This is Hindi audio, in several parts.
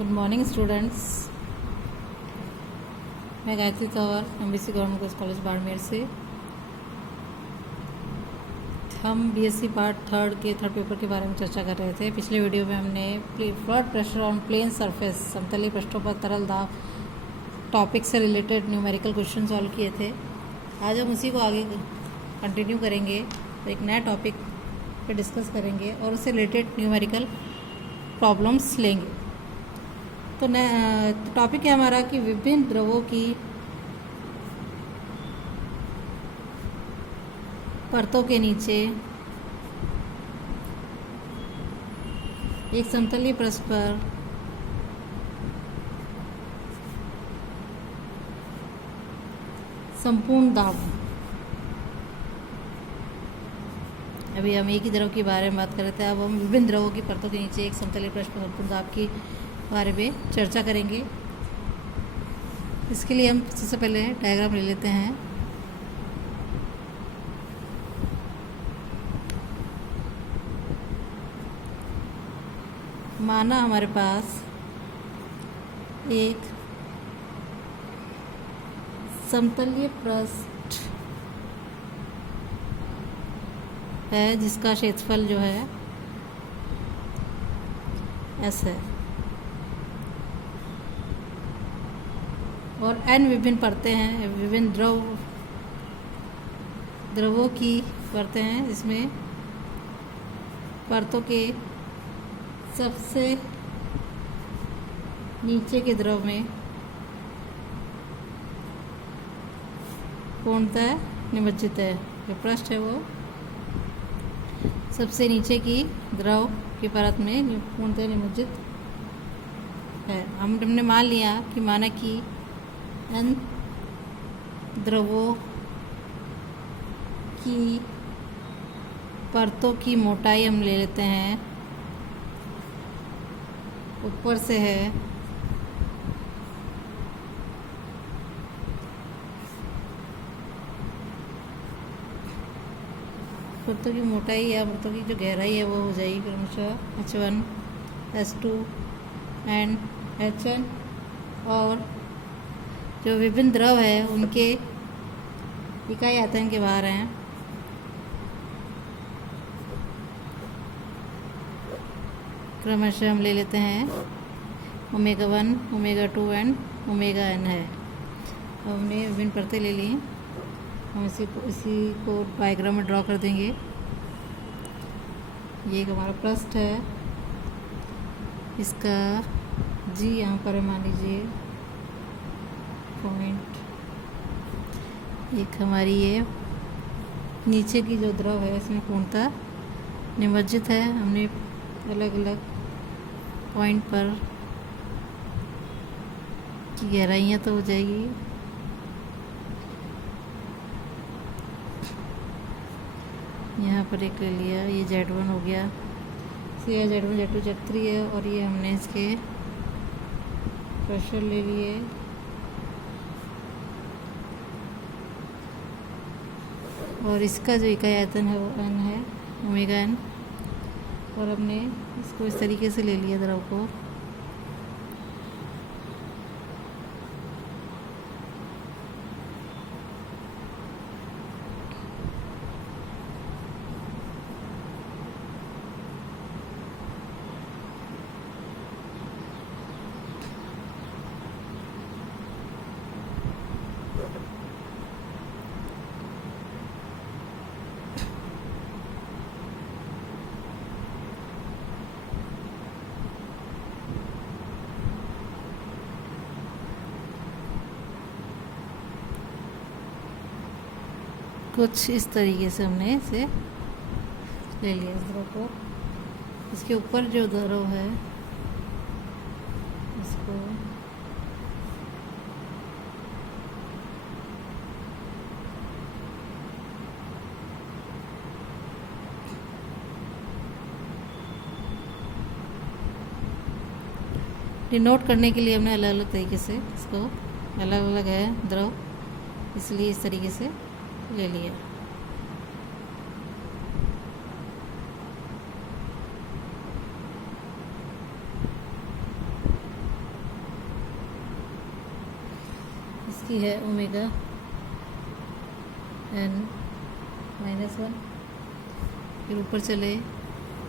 Good morning students. मैं Gayatri Tanwar MBC government girls college Barmer से। हम बीएससी पार्ट थर्ड पेपर के बारे में चर्चा कर रहे थे। पिछले वीडियो में हमने fluid pressure on plane surface, समतलीय पृष्ठों पर तरल दाब टॉपिक से रिलेटेड न्यूमेरिकल क्वेश्चन सॉल्व किए थे। आज हम उसी को आगे कंटिन्यू करेंगे, तो एक नया टॉपिक पे डिस्कस करेंगे और उससे रिलेटेड न्यूमेरिकल प्रॉब्लम्स लेंगे। तो टॉपिक है हमारा कि विभिन्न द्रवों की परतों के नीचे एक समतलीय पृष्ठ पर संपूर्ण दाब। अभी हम एक ही द्रव के बारे में बात कर रहे थे, अब हम विभिन्न द्रवों की परतों के नीचे एक समतलीय पृष्ठ पर संपूर्ण दाब की बारे में चर्चा करेंगे। इसके लिए हम सबसे पहले डायग्राम ले लेते हैं। माना हमारे पास एक समतलीय पृष्ठ है जिसका क्षेत्रफल जो है S है और n विभिन्न परतें हैं, विभिन्न द्रवों की परतें हैं, जिसमें परतों के सबसे नीचे के द्रव में पूर्णतः निमज्जित है। जो पृष्ठ है वो सबसे नीचे की द्रव की परत में पूर्णतः निमज्जित है। हमने मान लिया कि माना कि n द्रवों की परतों की मोटाई हम ले लेते हैं, ऊपर से है परतों की मोटाई या परतों की जो गहराई है वो हो जाएगी क्रमशः H1, H2 एंड Hn, और जो विभिन्न द्रव है उनके इकाई आयतन के बाहर हैं। क्रमशः हम ले लेते हैं ω1, ω2 एंड ωn है। अब हमने विभिन्न परतें ले ली, हम इसी को डायग्राम में ड्रॉ कर देंगे। ये एक हमारा पृष्ठ है, इसका G यहाँ पर है, मान लीजिए पॉइंट। एक हमारी ये नीचे की जो द्रव है इसमें पूर्णतः निमज्जित है। हमने अलग अलग पॉइंट पर की गहराइयाँ तो हो जाएगी। यहाँ पर एक ले लिया, ये Z1 हो गया, ये Z1, Z2, Z3 है, और ये हमने इसके प्रेशर ले लिए। और इसका जो इकाई आयतन है वो n है, ωn, और हमने इसको इस तरीके से ले लिया द्रव को। कुछ इस तरीके से हमने इसे ले लिया इस द्रव को। इसके ऊपर जो द्रव है इसको डिनोट करने के लिए हमने अलग अलग तरीके से इसको, अलग अलग है द्रव, इसलिए इस तरीके से ले लिया। इसकी है ओमेगा n -1। फिर ऊपर चले,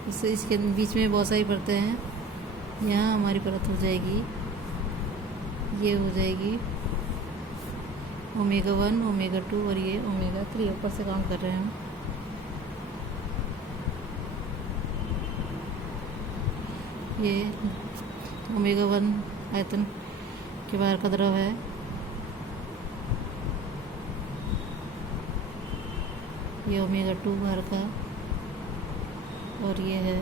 इसके बीच में बहुत सारी परतें हैं। यहाँ हमारी परत हो जाएगी, ये हो जाएगी ओमेगा 1, ओमेगा 2 और ये ओमेगा 3। ऊपर से काउंट कर रहे हैं हम। ये ओमेगा 1 आयतन के बाहर का द्रव है। ये ओमेगा 2 बाहर का, और ये है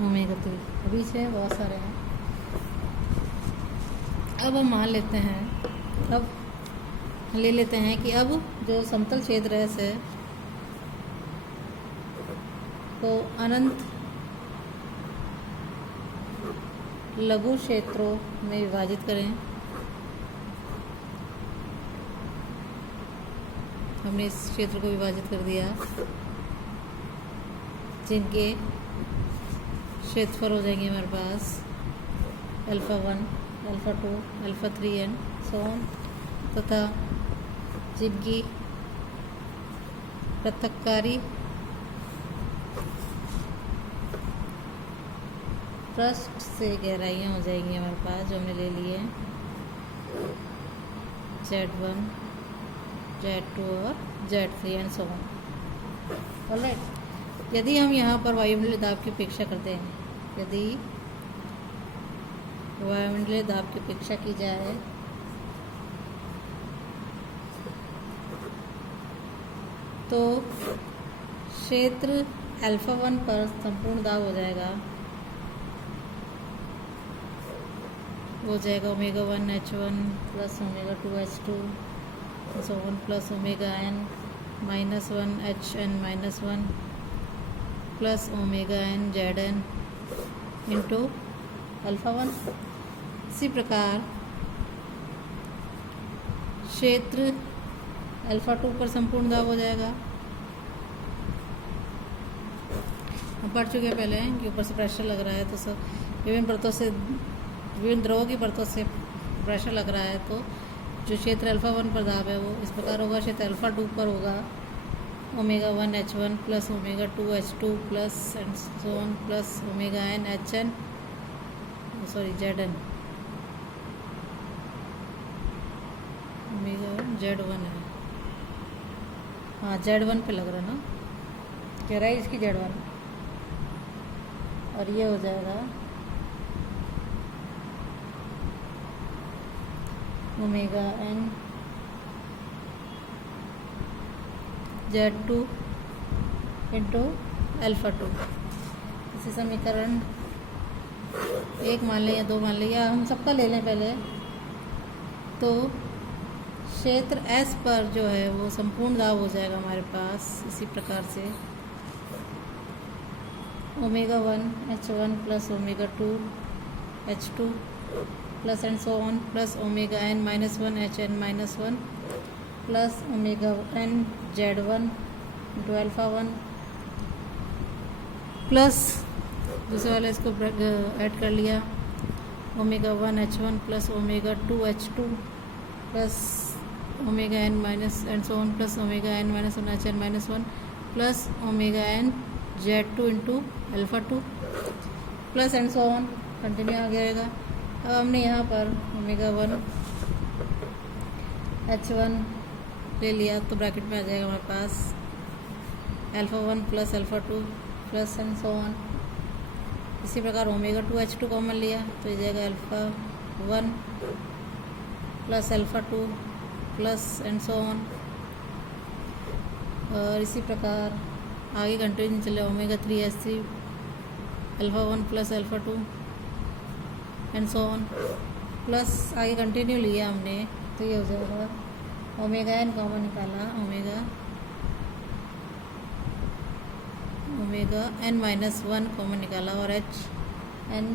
ओमेगा 3। बीच में बहुत सारे हैं। अब हम मान लेते हैं, अब ले लेते हैं कि अब जो समतल क्षेत्र है से को अनंत लघु क्षेत्रों में विभाजित करें। हमने इस क्षेत्र को विभाजित कर दिया, जिनके क्षेत्रफल हो जाएंगे हमारे पास alpha 1, alpha 2, alpha 3 and so on, तथा जिनकी पृथक्कारी पृष्ठ से गहराइयाँ हो जाएंगी हमारे पास, जो हमने ले लिए Z1, Z2 और Z3 and so on. Alright, यदि हम यहाँ पर वायुमंडलीय दाब की उपेक्षा करते हैं, यदि वायुमंडलीय दाब की उपेक्षा की जाए तो क्षेत्र अल्फ़ा 1 पर संपूर्ण दाब हो जाएगा omega 1 H1 plus omega 2 H2 so on plus omega n -1 Hn -1 plus omega n Zn into alpha 1। इसी प्रकार क्षेत्र अल्फ़ा 2 पर संपूर्ण दाब हो जाएगा। हम पढ़ चुके हैं पहले कि ऊपर से प्रेशर लग रहा है, तो सब विभिन्न परतों से, विभिन्न द्रवों की परतों से प्रेशर लग रहा है, तो जो क्षेत्र अल्फ़ा 1 पर दाब है वो इस प्रकार होगा। क्षेत्र अल्फ़ा 2 पर होगा omega 1 H1 plus omega 2 H2 plus and so on plus omega n Hn Zn, omega Z1 है, हाँ Z1 पे लग रहा है ना, गहराई इसकी Z1, और ये हो जाएगा omega n Z2 into alpha 2। इसी समीकरण 1 मान लें या 2 मान लें, या हम सबका ले लें पहले, तो क्षेत्र S पर जो है वो संपूर्ण दाब हो जाएगा हमारे पास इसी प्रकार से omega 1 H1 plus omega 2 H2 plus and so on plus omega n -1 Hn -1 plus omega n Z1 into alpha 1 plus दूसरे वाले इसको ऐड कर लिया ओमेगा 1 H1 plus omega 2 H2 plus omega n minus and so on plus omega n -1 Hn -1 plus omega n Z2 into alpha 2 plus and so on continue आ जाएगा। अब हमने यहाँ पर ओमेगा 1 H1 ले लिया, तो ब्रैकेट में आ जाएगा हमारे पास alpha 1 plus alpha 2 plus and so on. इसी प्रकार ओमेगा 2 H2 कॉमन लिया, तो ये जाएगा alpha 1 plus alpha 2 plus and so on. और इसी प्रकार आगे कंटिन्यू चले omega 3 H3 alpha 1 plus alpha 2 and so on, plus आगे कंटिन्यू लिया हमने, तो ये हो जाएगा ओमेगा n कॉमन निकाला, ओमेगा n -1 कॉमन निकाला और Hn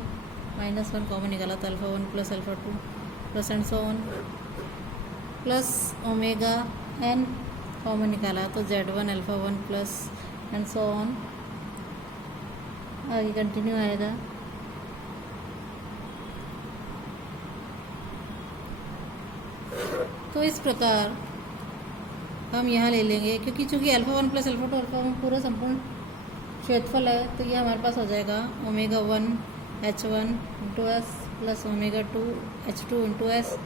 -1 कॉमन निकाला, तो alpha 1 plus alpha 2 plus and so on, plus omega n common निकाला, तो Z1 alpha 1 plus and so on, आगे कंटिन्यू आएगा। तो इस प्रकार हम यहाँ ले लेंगे, क्योंकि चूँकि अल्फ़ा 1 प्लस अल्फ़ा 2 अल्फ़ा 1 पूरा संपूर्ण क्षेत्रफल है, तो ये हमारे पास हो जाएगा omega 1 H1 into S plus omega 2 H2 into S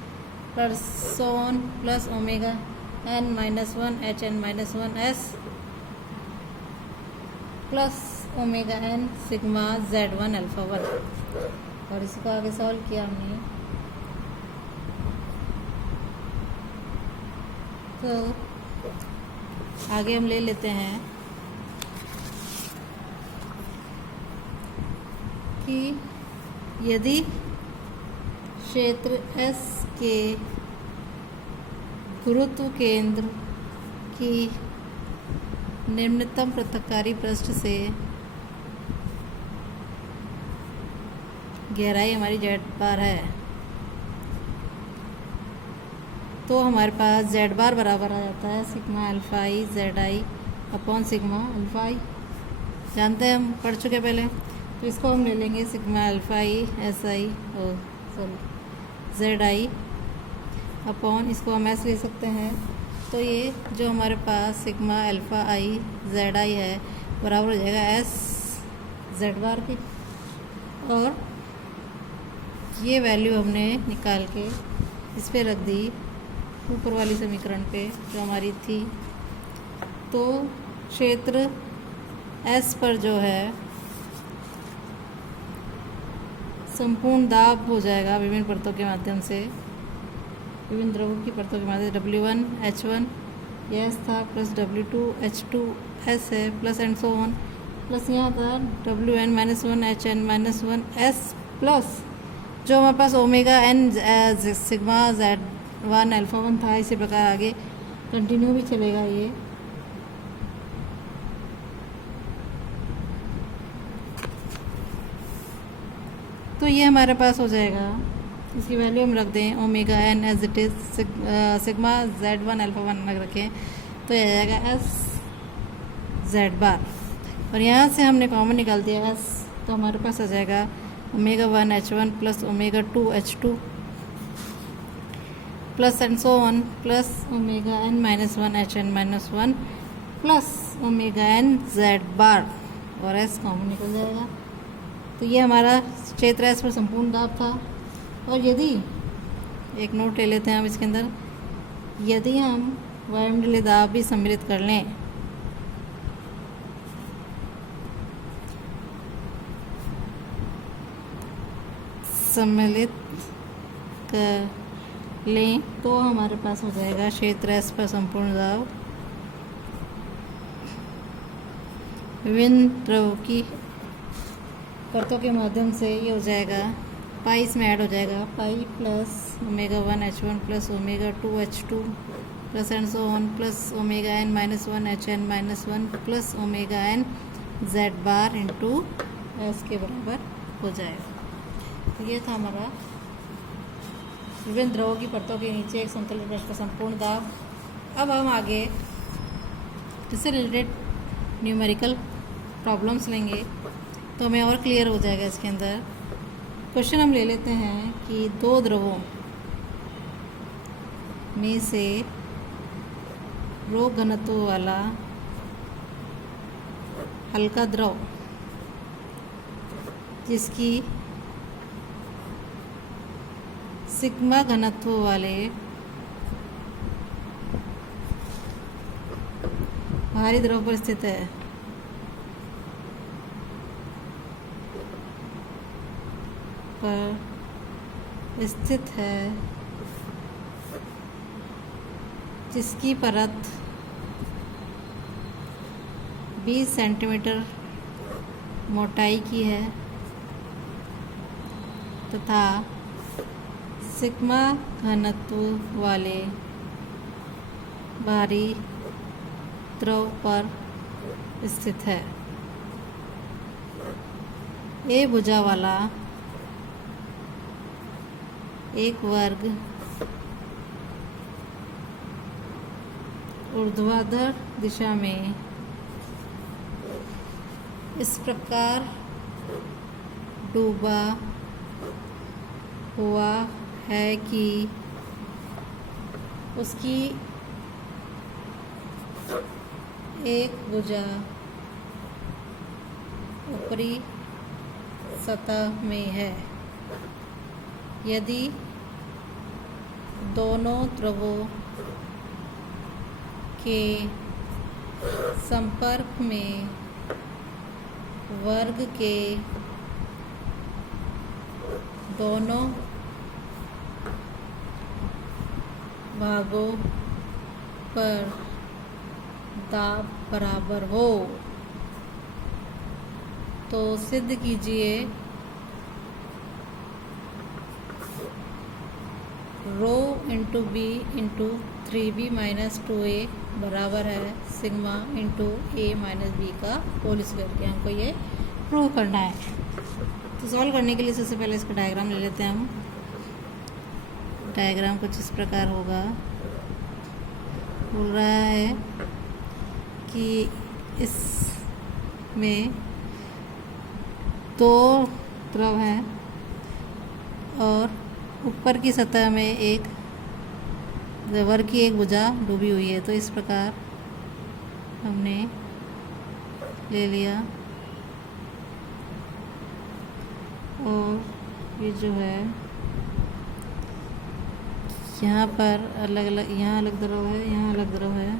plus so on plus omega n minus 1 HN minus 1 S plus omega n sigma Z1 alpha 1। और इसको आगे सॉल्व किया हमने, तो आगे हम ले लेते हैं कि यदि क्षेत्र S के गुरुत्व केंद्र की निम्नतम पृथक्कारी पृष्ठ से गहराई हमारी जेड बार है, तो हमारे पास जेड बार बराबर आ जाता है sigma alpha I Z I upon sigma alpha I. जानते हैं, हम पढ़ चुके पहले। तो इसको हम ले लेंगे sigma alpha I S I Z I upon, इसको हम एस ले सकते हैं। तो ये जो हमारे पास sigma alpha I Z I है बराबर हो जाएगा एस जेड बार की, और ये वैल्यू हमने निकाल के इस पे रख दी ऊपर वाली समीकरण पे जो हमारी थी। तो क्षेत्र S पर जो है संपूर्ण दाब हो जाएगा विभिन्न परतों के माध्यम से, विभिन्न द्रवों की परतों के माध्यम से W1 H1 ये S था प्लस W2 H2 S है plus and so on, plus यहाँ था WN minus 1 HN minus 1 S plus जो हमारे पास omega n sigma Z1 alpha 1 था। इसी प्रकार आगे कंटिन्यू भी चलेगा ये। तो ये हमारे पास हो जाएगा, इसकी वैल्यू हम रख दें omega n as it is sigma Z1 alpha 1 अलग रखें, तो ये आ जाएगा S Z बार, और यहाँ से हमने कॉमन निकाल दिया S, तो हमारे पास आ जाएगा omega 1 H1 plus omega 2 H2 plus and so on plus omega n minus 1 HN minus 1 plus omega n Z बार, और S कॉमन निकल जाएगा। तो ये हमारा क्षेत्र S पर संपूर्ण दाब था। और यदि एक नोट ले लेते हैं हम इसके अंदर, यदि हम वायुमंडलीय दाब भी सम्मिलित कर लें कर लें, तो हमारे पास हो जाएगा क्षेत्र S पर संपूर्ण दाब विभिन्न द्रवों की परतों के माध्यम से ये हो जाएगा पाई, इसमें ऐड हो जाएगा pi plus omega 1 H1 plus omega 2 H2 plus and so on plus omega n minus 1 HN minus 1 plus omega n Z bar into S के बराबर हो जाएगा। तो ये था हमारा विभिन्न द्रवों की परतों के नीचे एक समतल पृष्ठ का संपूर्ण दाब। अब हम आगे इससे रिलेटेड न्यूमेरिकल प्रॉब्लम्स लेंगे, तो हमें और क्लियर हो जाएगा इसके अंदर। क्वेश्चन हम ले लेते हैं कि दो द्रवों में से रो घनत्व वाला हल्का द्रव जिसकी सिग्मा घनत्व वाले भारी द्रव पर स्थित है, जिसकी परत 20 सेंटीमीटर मोटाई की है तथा सिग्मा घनत्व वाले भारी द्रव पर स्थित है। ए भुजा वाला एक वर्ग ऊर्ध्वाधर दिशा में इस प्रकार डूबा हुआ है कि उसकी एक भुजा ऊपरी सतह में है। यदि दोनों द्रवों के संपर्क में वर्ग के दोनों भागों पर दाब बराबर हो तो सिद्ध कीजिए rho into B into 3b minus 2a बराबर है sigma into a minus B का होल स्क्वायर के हमको ये प्रूव करना है। तो सॉल्व करने के लिए सबसे पहले इसका डायग्राम ले लेते हैं हम। डायग्राम कुछ इस प्रकार होगा। बोल रहा है कि इसमें दो द्रव हैं और ऊपर की सतह में एक वर्ग की एक भुजा डूबी हुई है। तो इस प्रकार हमने ले लिया और ये जो है यहाँ पर अलग अलग, यहाँ अलग द्रव है, यहाँ अलग द्रव है।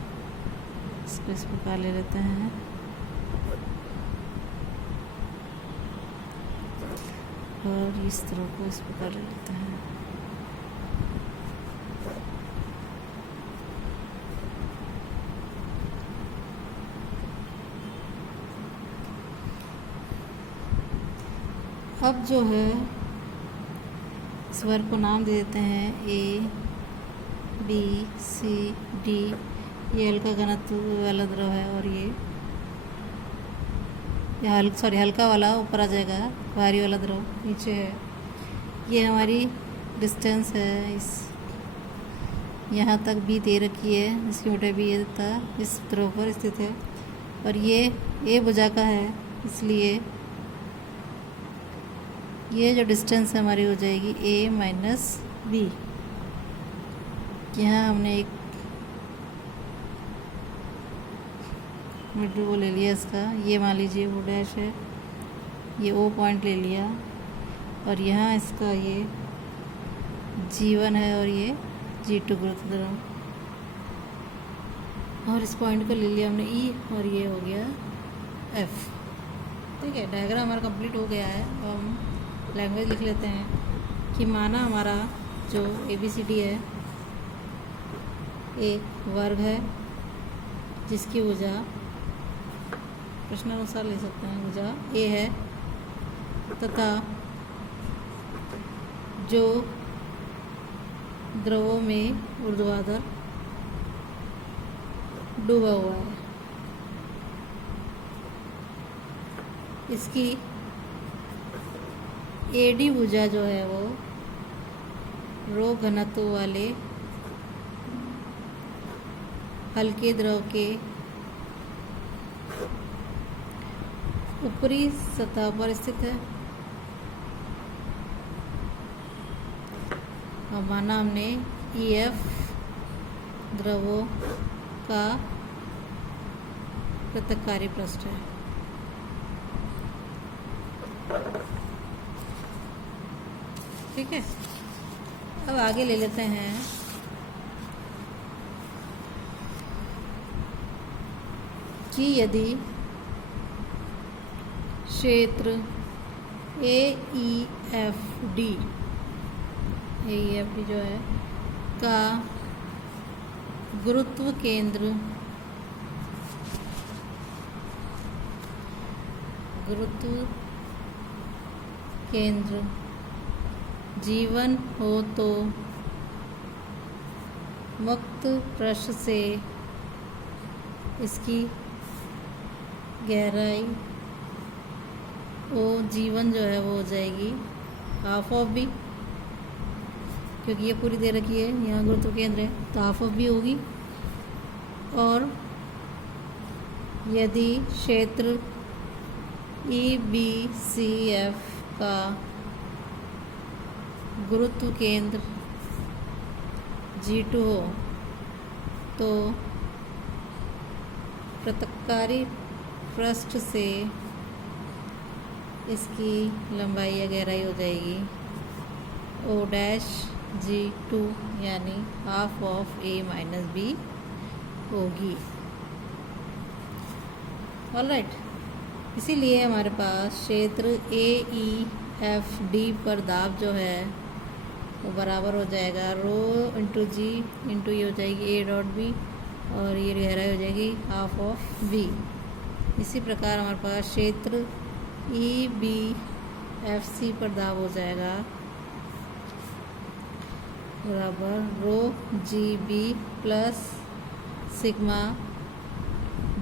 इसको इस प्रकार ले लेते हैं और इस द्रव को इस प्रकार ले लेते हैं। अब जो है इस वर्ग को नाम दे देते हैं ए बी सी डी। ये हल्का घनत्व वाला द्रव है और ये हल्का वाला ऊपर आ जाएगा, भारी वाला द्रव नीचे है। ये हमारी डिस्टेंस है, इस यहाँ तक बी दे रखी है, इसकी मोटाई बी था, इस द्रव पर स्थित है और ये ए भुजा का है, इसलिए ये जो डिस्टेंस हमारी हो जाएगी a माइनस बी। यहाँ हमने एक मिडल वो ले लिया इसका, ये मान लीजिए वो डैश है, ये O पॉइंट ले लिया और यहाँ इसका ये G1 है और ये G2 गुरुत्व द्रव और इस पॉइंट को ले लिया हमने E और ये हो गया F। ठीक है, डायग्राम हमारा कंप्लीट हो गया है। अब हम लैंग्वेज लिख लेते हैं कि माना हमारा जो ABCD है एक वर्ग है जिसकी भुजा प्रश्नानुसार ले सकते हैं, भुजा A है तथा जो द्रवों में ऊर्ध्वाधर डूबा हुआ है। इसकी AD भुजा जो है वो रो घनत्व वाले हल्के द्रव के ऊपरी सतह पर स्थित है। और माना हमने EF द्रवों का पृथक्कारी पृष्ठ है। ठीक है, अब आगे ले लेते हैं कि यदि क्षेत्र AEFD जो है का गुरुत्व केंद्र G1 हो तो मुक्त पृष्ठ से इसकी गहराई G1 जो है वो हो जाएगी हाफ ऑफ बी, क्योंकि ये पूरी दे रखी है, यहाँ गुरुत्व केंद्र है तो हाफ ऑफ बी होगी। और यदि क्षेत्र EBCF का गुरुत्व केंद्र G2 हो तो प्रतकारी पृष्ठ से इसकी लंबाई या गहराई हो जाएगी O'(G2) यानी half of A minus B होगी। ऑलराइट, इसीलिए हमारे पास क्षेत्र AEFD पर दाब जो है वो बराबर हो जाएगा रो इंटू जी इंटू ये हो जाएगी A.B और ये गहराई हो जाएगी हाफ ऑफ B। इसी प्रकार हमारे पास क्षेत्र EBFC पर दाब हो जाएगा बराबर रो GB plus sigma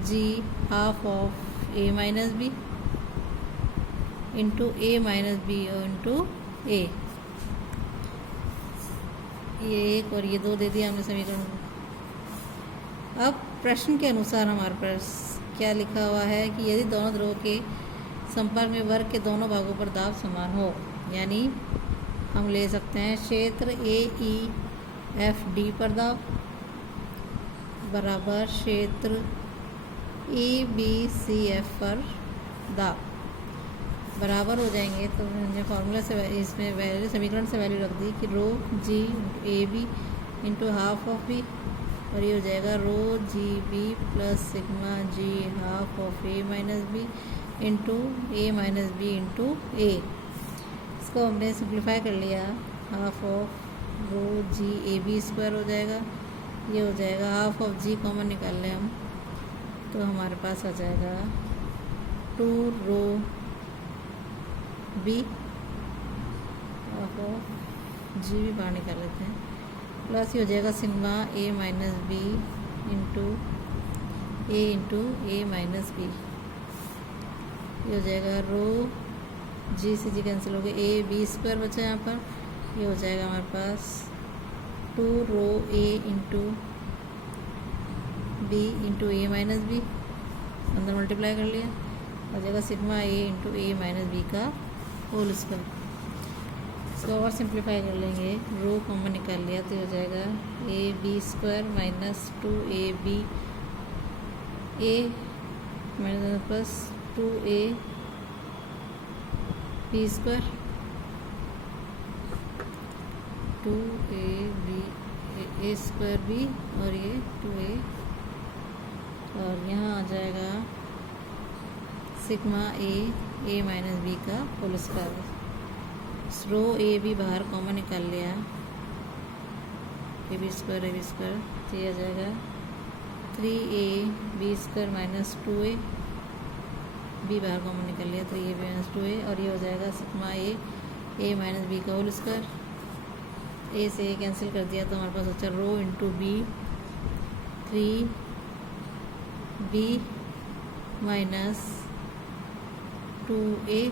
G half of A minus B into A minus B और इंटू A। ये एक और ये दो दे दिया हमने समीकरण। अब प्रश्न के अनुसार हमारे पास क्या लिखा हुआ है कि यदि दोनों ध्रुवों के संपर्क में वर्ग के दोनों भागों पर दाब समान हो, यानी हम ले सकते हैं क्षेत्र AEFD पर दाब बराबर क्षेत्र EBCF पर दाब बराबर हो जाएंगे। तो हमने फार्मूला से इसमें वैल्यू समीकरण से वैल्यू रख दी कि rho G into AB into half of B और ये हो जाएगा rho GB plus sigma G half of A minus B into A minus B into A। इसको हमने सिंप्लीफाई कर लिया, half of rho GB square हो जाएगा, ये हो जाएगा हाफ ऑफ G कॉमन निकाल लें हम तो हमारे पास आ जाएगा 2 रो B हाफ ऑफ G भी बाहर निकाल लेते हैं प्लस ये हो जाएगा sigma A minus B into A minus B। ये हो जाएगा रो G से G कैंसिल हो गया, AB स्क्वायर बचा यहाँ पर, ये हो जाएगा हमारे पास 2 रो A into B into A minus B, अंदर मल्टीप्लाई कर लिया, हो जाएगा sigma A into A minus B का होल स्क्वायर। इसको और सिंप्लीफाई कर लेंगे, रो कॉमन निकाल लिया तो हो जाएगा AB square minus 2AB A minus plus 2A B square 2AB A square B और ये 2A और यहाँ आ जाएगा सिग्मा A माइनस B का whole square. Rho A B बाहर कॉमन निकाल लिया, ए बी स्क्वायर तो ये आ जाएगा 3AB square minus 2A B बाहर कॉमन निकाल लिया 3AB माइनस 2A और ये हो जाएगा सिग्मा A माइनस B का होल स्क्वायर। A से A कैंसिल कर दिया तो हमारे पास बचा rho into B 3B minus 2A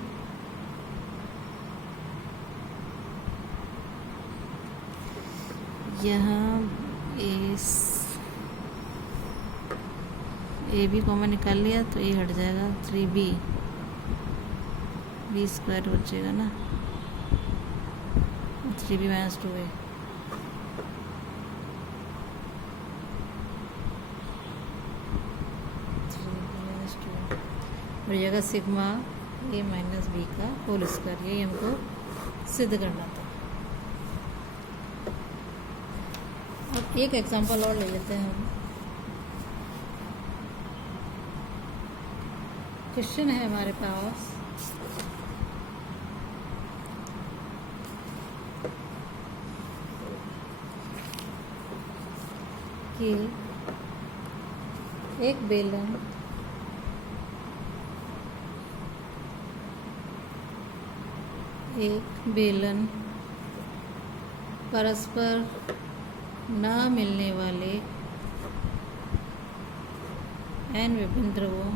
यहाँ ए बी कॉमन निकाल लिया तो ये हट जाएगा 3B B स्क्वायर बचेगा ना 3B माइनस 2A और जगह सिग्मा A माइनस B का होल स्क्वायर, यही हमको सिद्ध करना था। अब एक एग्जांपल और ले लेते हैं हम। क्वेश्चन है हमारे पास कि एक बेलन परस्पर ना मिलने वाले n विभिन्न ध्रुवों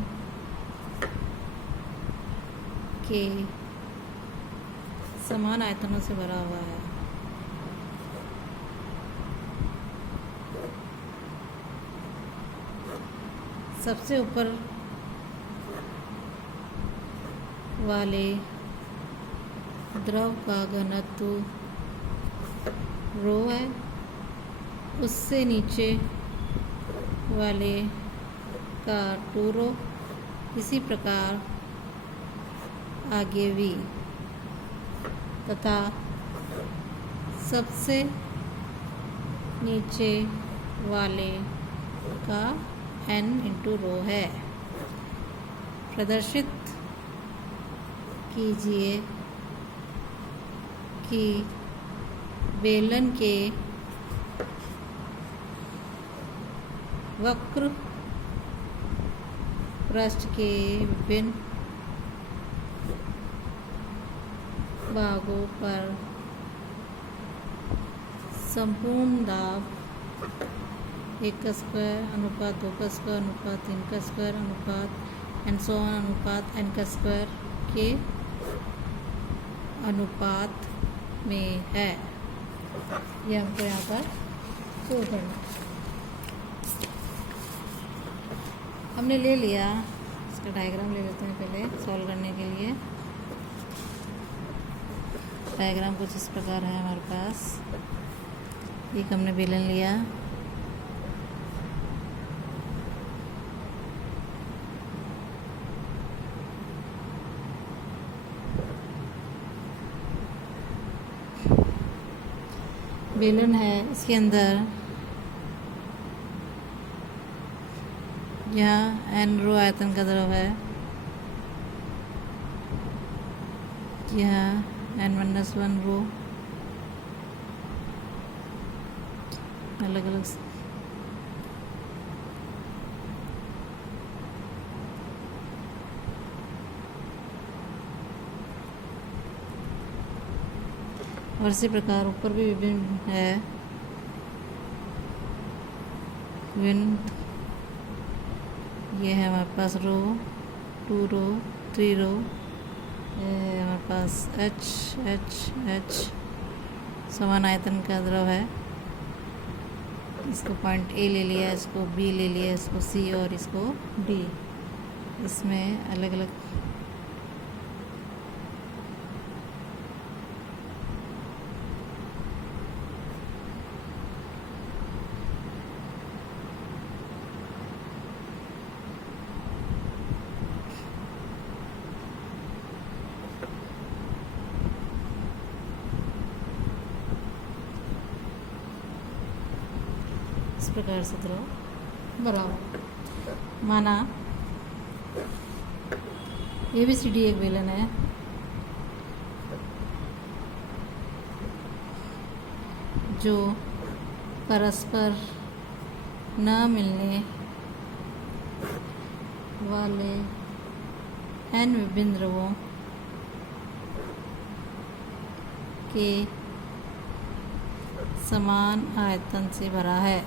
के समान आयतनों से भरा हुआ है। सबसे ऊपर वाले द्रव का घनत्व रो है, उससे नीचे वाले का 2 रो, इसी प्रकार आगे भी, तथा सबसे नीचे वाले का n इंटू रो है। प्रदर्शित कीजिए कि बेलन के वक्र पृष्ठ के विभिन्न भागों पर संपूर्ण दाब 1 का स्क्वायर अनुपात 2 का स्क्वायर अनुपात 3 का स्क्वायर अनुपात एंड सो ऑन अनुपात n का स्क्वायर के अनुपात में है। ये हमको यहाँ पर शो करना हमने ले लिया। इसका डायग्राम ले लेते हैं पहले सॉल्व करने के लिए। डायग्राम कुछ इस प्रकार है हमारे पास। एक हमने बेलन लिया, बेलन है, इसके अंदर यहाँ n रो आयतन का द्रव है, यहाँ n-1 रो अलग अलग और इसी प्रकार ऊपर भी विभिन्न है। ये है हमारे पास रो, 2 रो, 3 रो, ये है हमारे पास H समान आयतन का द्रव है। इसको पॉइंट A ले लिया, इसको B ले लिया, इसको C और इसको D। इसमें अलग अलग इस प्रकार से द्रव बराबर। माना ABCD एक बेलन है, जो परस्पर न मिलने वाले n विभिन्न द्रवों के समान आयतन से भरा है।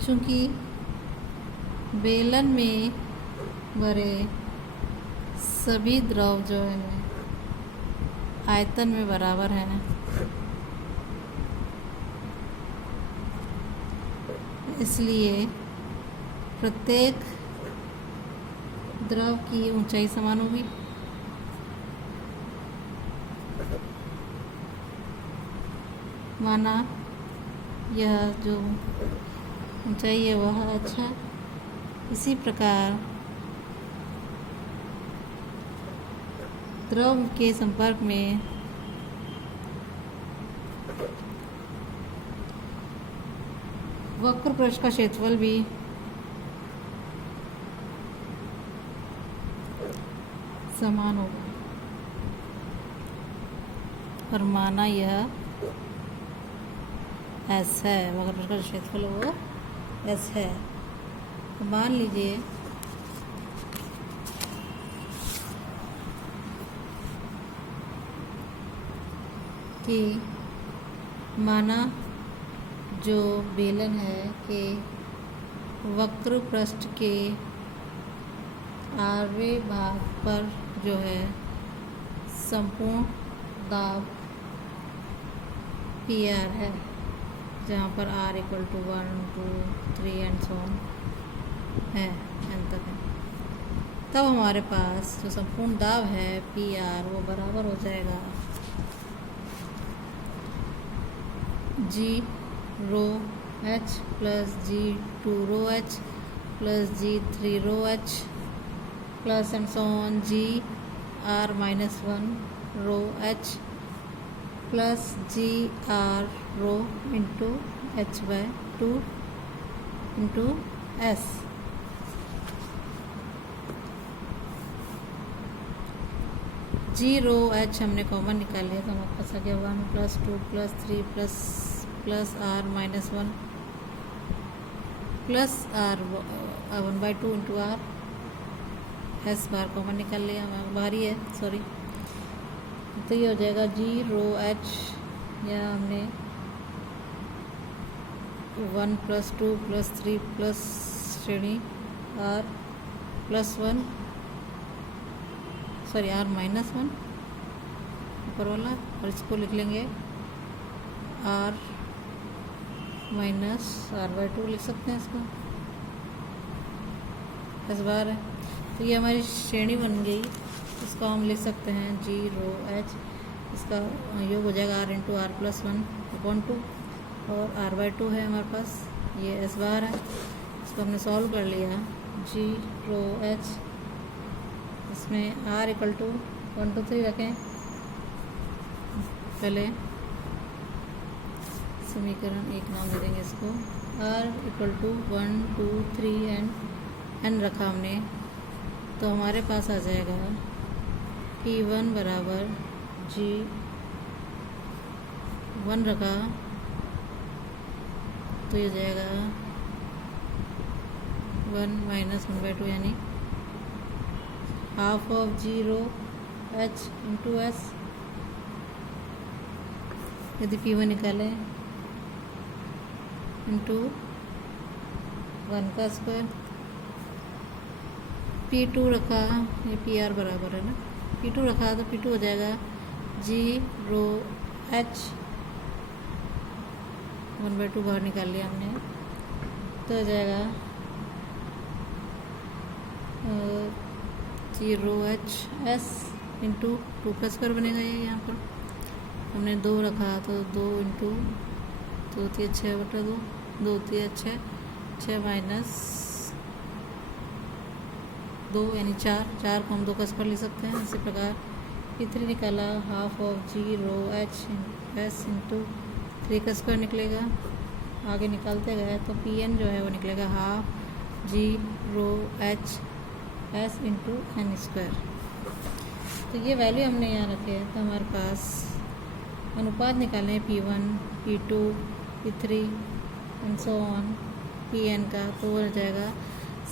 चूँकि बेलन में भरे सभी द्रव जो है आयतन में बराबर हैं, इसलिए प्रत्येक द्रव की ऊंचाई समान होगी। माना यह जो ऊंचाई है वह h है। इसी प्रकार द्रव के संपर्क में वक्र पृष्ठ का क्षेत्रफल भी समान होगा। और माना यह S है, वक्र पृष्ठ का क्षेत्रफल वो S है। तो मान लीजिए कि माना जो बेलन है कि वक्र पृष्ठ के आरवें भाग पर जो है संपूर्ण दाब PR है, जहाँ पर R = 1, 2, 3 एंड सो ऑन। है, एन तक है, तब हमारे पास जो संपूर्ण दाब है पी आर वो बराबर हो जाएगा G rho H plus G 2 rho H plus G 3 rho H plus and so on G R minus 1 rho H plus G R rho into H by 2 into S. G rho H हमने कॉमन निकाल लिया तो हमारे पास आ गया 1 plus 2 plus 3 plus R minus 1 plus R 1/2 into R S बार कॉमन निकाल लिया, बाहर ही है सॉरी। तो ये हो जाएगा जी रो एच, या हमने 1 प्लस 2 प्लस 3 प्लस श्रेणी R plus 1 sorry R minus 1 ऊपर वाला, और इसको लिख लेंगे आर माइनस r/2 लिख सकते हैं इसको, इस बार है। तो ये हमारी श्रेणी बन गई, इसको हम लिख सकते हैं जी रो एच, इसका योग हो जाएगा r इंटू आर प्लस 1/2 और r/2 है हमारे पास, ये इस बार है। इसको हमने सॉल्व कर लिया, जी रो एच इसमें r इक्वल टू 1 2 3 रखें, पहले समीकरण एक नाम दे देंगे इसको, r equal to 1 2 3 and n रखा हमने, तो हमारे पास आ जाएगा P1 बराबर जी 1 रखा तो ये जाएगा 1 माइनस 1/2 यानी half of G rho H into S. यदि P1 निकालें इंटू 1 का स्क्वायर, P2 रखा, ये PR बराबर है ना, P2 रखा तो P2 हो जाएगा जी रो एच 1/2 बाहर निकाल लिया हमने, तो हो जाएगा G rho H S into 2 का स्क्वायर बनेगा, ये यहाँ पर हमने 2 रखा तो 2 इंटू 2 3 6/2 2 3 6 6 माइनस 2 यानी 4 को हम 2 का स्क्वायर लिख सकते हैं। इसी प्रकार P3 निकाला half of G rho H S into 3 का स्क्वायर निकलेगा, आगे निकालते गए तो Pn जो है वो निकलेगा half G rho H S into N square. तो ये वैल्यू हमने यहाँ रखे हैं, तो हमारे पास अनुपात निकालें P1 P2 P3 and so on Pn का, तो हो जाएगा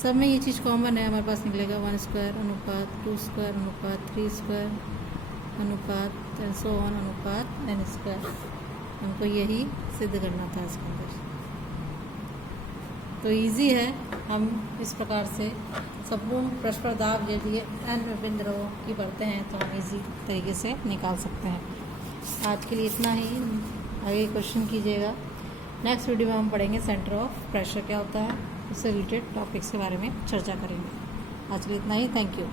सब में ये चीज़ कॉमन है, हमारे पास निकलेगा 1 स्क्वायर अनुपात 2 स्क्वायर अनुपात 3 स्क्वायर अनुपात एंड सो ऑन अनुपात n स्क्वायर। हमको यही सिद्ध करना था इसके अंदर। तो इजी है, हम इस प्रकार से संपूर्ण परस्पर दाब यदि n विभिन्न द्रवों की बढ़ते हैं तो हम इजी तरीके से निकाल सकते हैं। आज के लिए इतना ही, आगे क्वेश्चन कीजिएगा। नेक्स्ट वीडियो में हम पढ़ेंगे सेंटर ऑफ प्रेशर क्या होता है, उससे रिलेटेड टॉपिक्स के बारे में चर्चा करेंगे। आज के लिए इतना ही, थैंक यू।